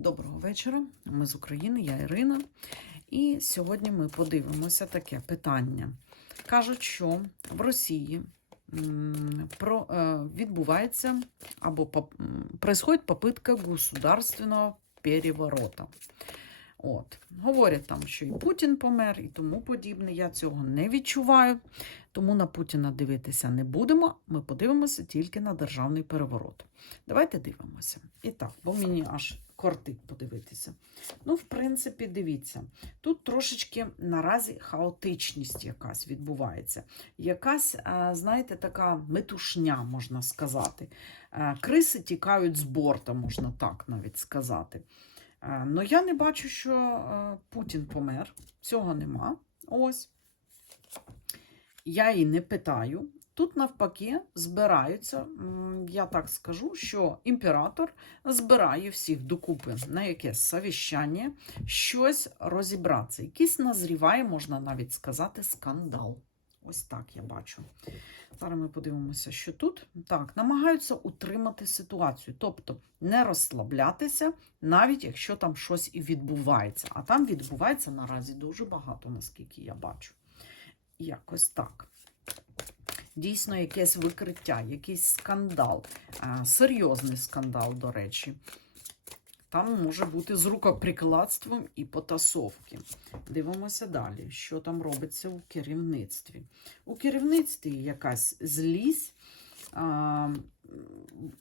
Доброго вечора. Ми з України, я Ірина. І сьогодні ми подивимося таке питання. Кажуть, що в Росії про, е, відбувається або происходит попытка государственного переворота. От. Говорять там, що і Путін помер, і тому подібне. Я цього не відчуваю, тому на Путіна дивитися не будемо. Ми подивимося тільки на державний переворот. Давайте дивимося. І так, бо мені аж кортить подивитися. Ну, в принципі, дивіться. Тут трошечки наразі хаотичність якась відбувається. Якась, знаєте, така метушня, можна сказати. Криси тікають з борта, можна так навіть сказати. Ну, я не бачу, що Путін помер. Цього нема. Ось. Я і не питаю. Тут, навпаки, збираються, я так скажу, що імператор збирає всіх докупи на якесь совіщання, щось розібратися. Якийсь назріває, можна навіть сказати, скандал. Ось так я бачу. Зараз ми подивимося, що тут. Так, намагаються утримати ситуацію, тобто не розслаблятися, навіть якщо там щось і відбувається. А там відбувається наразі дуже багато, наскільки я бачу. Якось так. Дійсно, якесь викриття, якийсь скандал, серйозний скандал, до речі. Там може бути з рукоприкладством і потасовки. Дивимося далі, що там робиться у керівництві. У керівництві якась злість. А,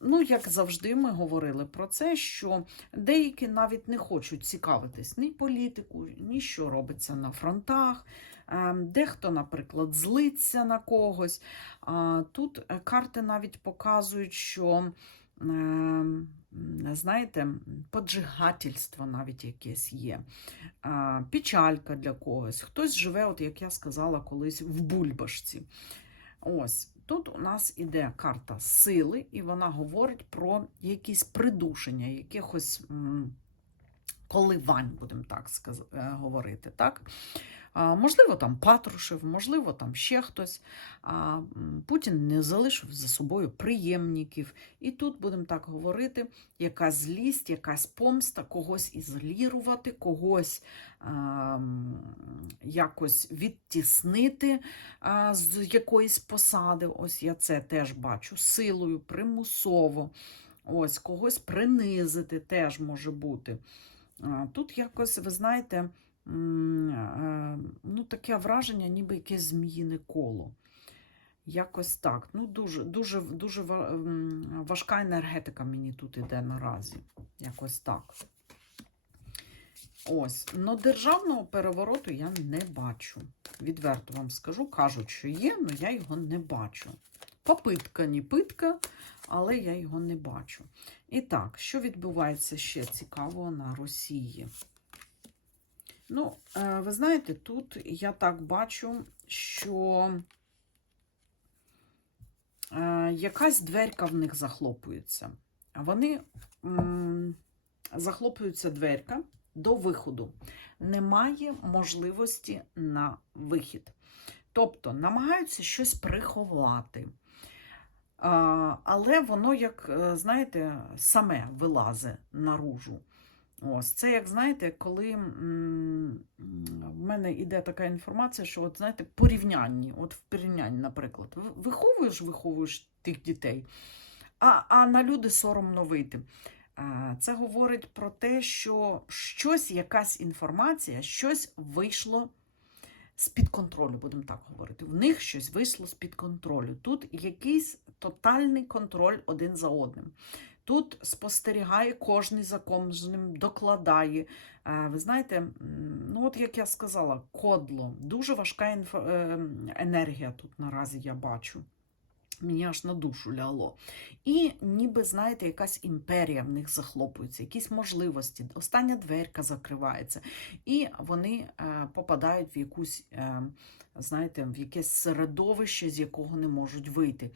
ну, як завжди, ми говорили про це, що деякі навіть не хочуть цікавитись ні політику, ні що робиться на фронтах. Е, Дехто, наприклад, злиться на когось. Тут е, карти навіть показують, що, е, знаєте, поджигательство навіть якесь є, печалька для когось. Хтось живе, от як я сказала колись, в бульбашці. Ось. Тут у нас іде карта сили, і вона говорить про якісь придушення, якихось коливань, будемо так е, говорити. Так? Можливо, там Патрушев, можливо, там ще хтось. Путін не залишив за собою приємників. І тут, будемо так говорити, якась злість, якась помста, когось ізолірувати, когось якось відтіснити з якоїсь посади. Ось я це теж бачу силою, примусово. Ось когось принизити теж може бути. Тут якось, ви знаєте, ну, таке враження, ніби якесь зміїне коло. Якось так. Ну, дуже, дуже, дуже важка енергетика мені тут іде наразі. Якось так. Ось. Но державного перевороту я не бачу. Відверто вам скажу, кажуть, що є, але я його не бачу. Попитка, ні питка, але я його не бачу. І так, що відбувається ще цікавого на Росії? Ну, е, ви знаєте, тут я так бачу, що е, якась дверка в них захлопується. Вони захлопується дверка до виходу. Немає можливості на вихід. Тобто намагаються щось приховати. Але воно, як, е, знаєте, саме вилазе наружу. Ось, це, як знаєте, коли в мене йде така інформація, що, от, знаєте, порівнянні, от в порівнянні, наприклад, виховуєш, виховуєш тих дітей, а, а на люди соромно вийти. Це говорить про те, що щось, якась інформація, щось вийшло з-під контролю, будемо так говорити. В них щось вийшло з-під контролю. Тут якийсь тотальний контроль один за одним. Тут спостерігає кожний за кожним, докладає. Е, Ви знаєте, ну от як я сказала, кодло, дуже важка інфо- е, енергія тут наразі я бачу. Мені аж на душу ляло. І ніби, знаєте, якась імперія в них захлопується, якісь можливості. Остання дверка закривається. І вони е, попадають в якусь, знаєте, в якесь середовище, з якого не можуть вийти.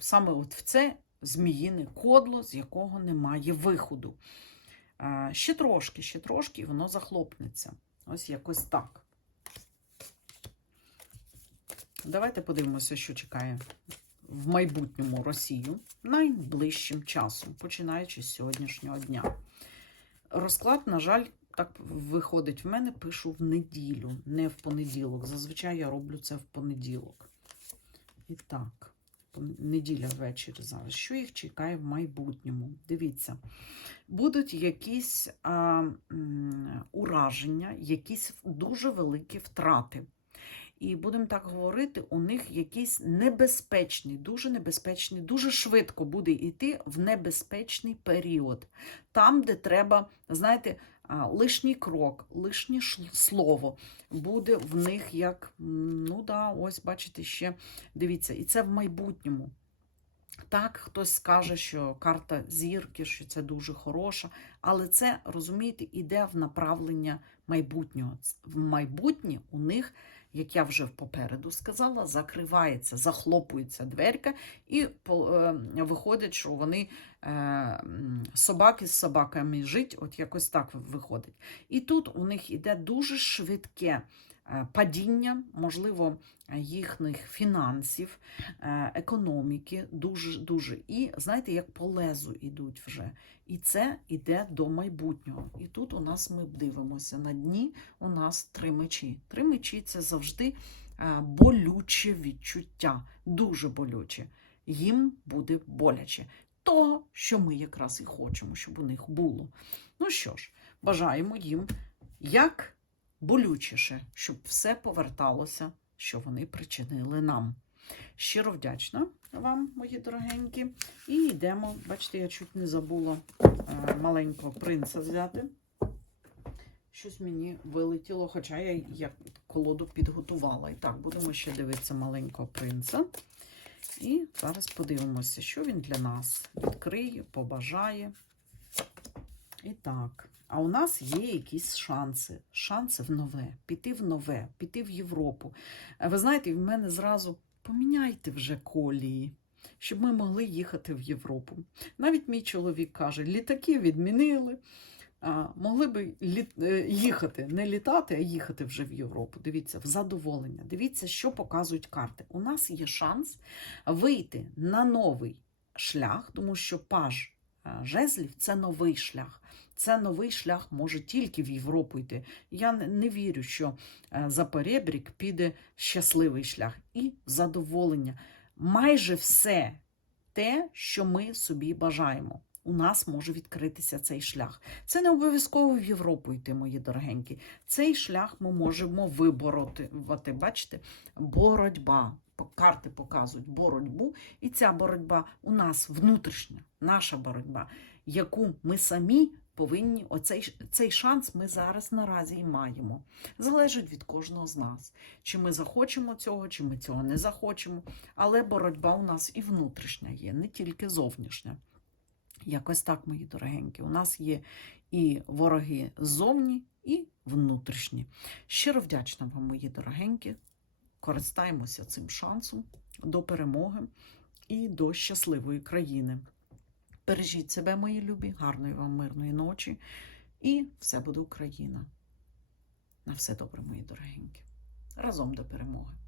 Саме от в це зміїне кодло, з якого немає виходу. Ще трошки, ще трошки, і воно захлопнеться. Ось якось так. Давайте подивимося, що чекає в майбутньому Росію найближчим часом, починаючи з сьогоднішнього дня. розклад, на жаль, так виходить в мене, пишу в неділю, не в понеділок. Зазвичай я роблю це в понеділок. І так, неділя ввечері зараз. Що їх чекає в майбутньому? Дивіться, будуть якісь а, ураження, якісь дуже великі втрати. І будемо так говорити, у них якийсь небезпечний, дуже небезпечний, дуже швидко буде йти в небезпечний період. Там, де треба, знаєте, лишній крок, лишнє слово буде в них як, ну да, ось бачите, ще дивіться, і це в майбутньому. Так, хтось скаже, що карта зірки, що це дуже хороша, але це, розумієте, іде в направлення майбутнього. В майбутнє у них, як я вже попереду сказала, закривається, захлопується дверка, і е, виходить, що вони е, собаки з собаками жить, от якось так виходить. І тут у них іде дуже швидке падіння, можливо, їхніх фінансів, е, економіки, дуже дуже. І знаєте, як по лезу ідуть вже. І це йде до майбутнього. І тут у нас ми дивимося на дні. У нас три мечі. Три мечі це завжди е, болюче відчуття, дуже болюче. Їм буде боляче. Того, що ми якраз і хочемо, щоб у них було. Ну що ж, бажаємо їм як болючіше, щоб все поверталося, що вони причинили нам. Щиро вдячна вам, мої дорогенькі. І йдемо. Бачите, я чуть не забула е, маленького принца взяти. Щось мені вилетіло, хоча я як колоду підготувала. І так, будемо ще дивитися маленького принца. І зараз подивимося, що він для нас відкриє, побажає. І так. А у нас є якісь шанси. Шанси в нове, піти в нове, піти в Європу. Е, Ви знаєте, в мене зразу поміняйте вже колії, щоб ми могли їхати в Європу. Навіть мій чоловік каже, літаки відмінили. А, могли би лі... е, їхати, не літати, а їхати вже в Європу. Дивіться, в задоволення. Дивіться, що показують карти. У нас є шанс вийти на новий шлях, тому що паж жезлів це новий шлях. Це новий шлях може тільки в Європу йти. Я не, не вірю, що е, за перебрік піде щасливий шлях і задоволення. Майже все те, що ми собі бажаємо. У нас може відкритися цей шлях. Це не обов'язково в Європу йти, мої дорогенькі. Цей шлях ми можемо вибороти. Бачите, боротьба. Карти показують боротьбу, і ця боротьба у нас внутрішня, наша боротьба, яку ми самі повинні, оцей цей шанс ми зараз наразі і маємо. Залежить від кожного з нас. Чи ми захочемо цього, чи ми цього не захочемо. Але боротьба у нас і внутрішня є, не тільки зовнішня. Якось так, мої дорогенькі. У нас є і вороги ззовні, і внутрішні. Щиро вдячна вам, мої дорогенькі. Користаємося цим шансом до перемоги і до щасливої країни. Бережіть себе, мої любі, гарної вам мирної ночі. І все буде Україна. На все добре, мої дорогенькі. Разом до перемоги.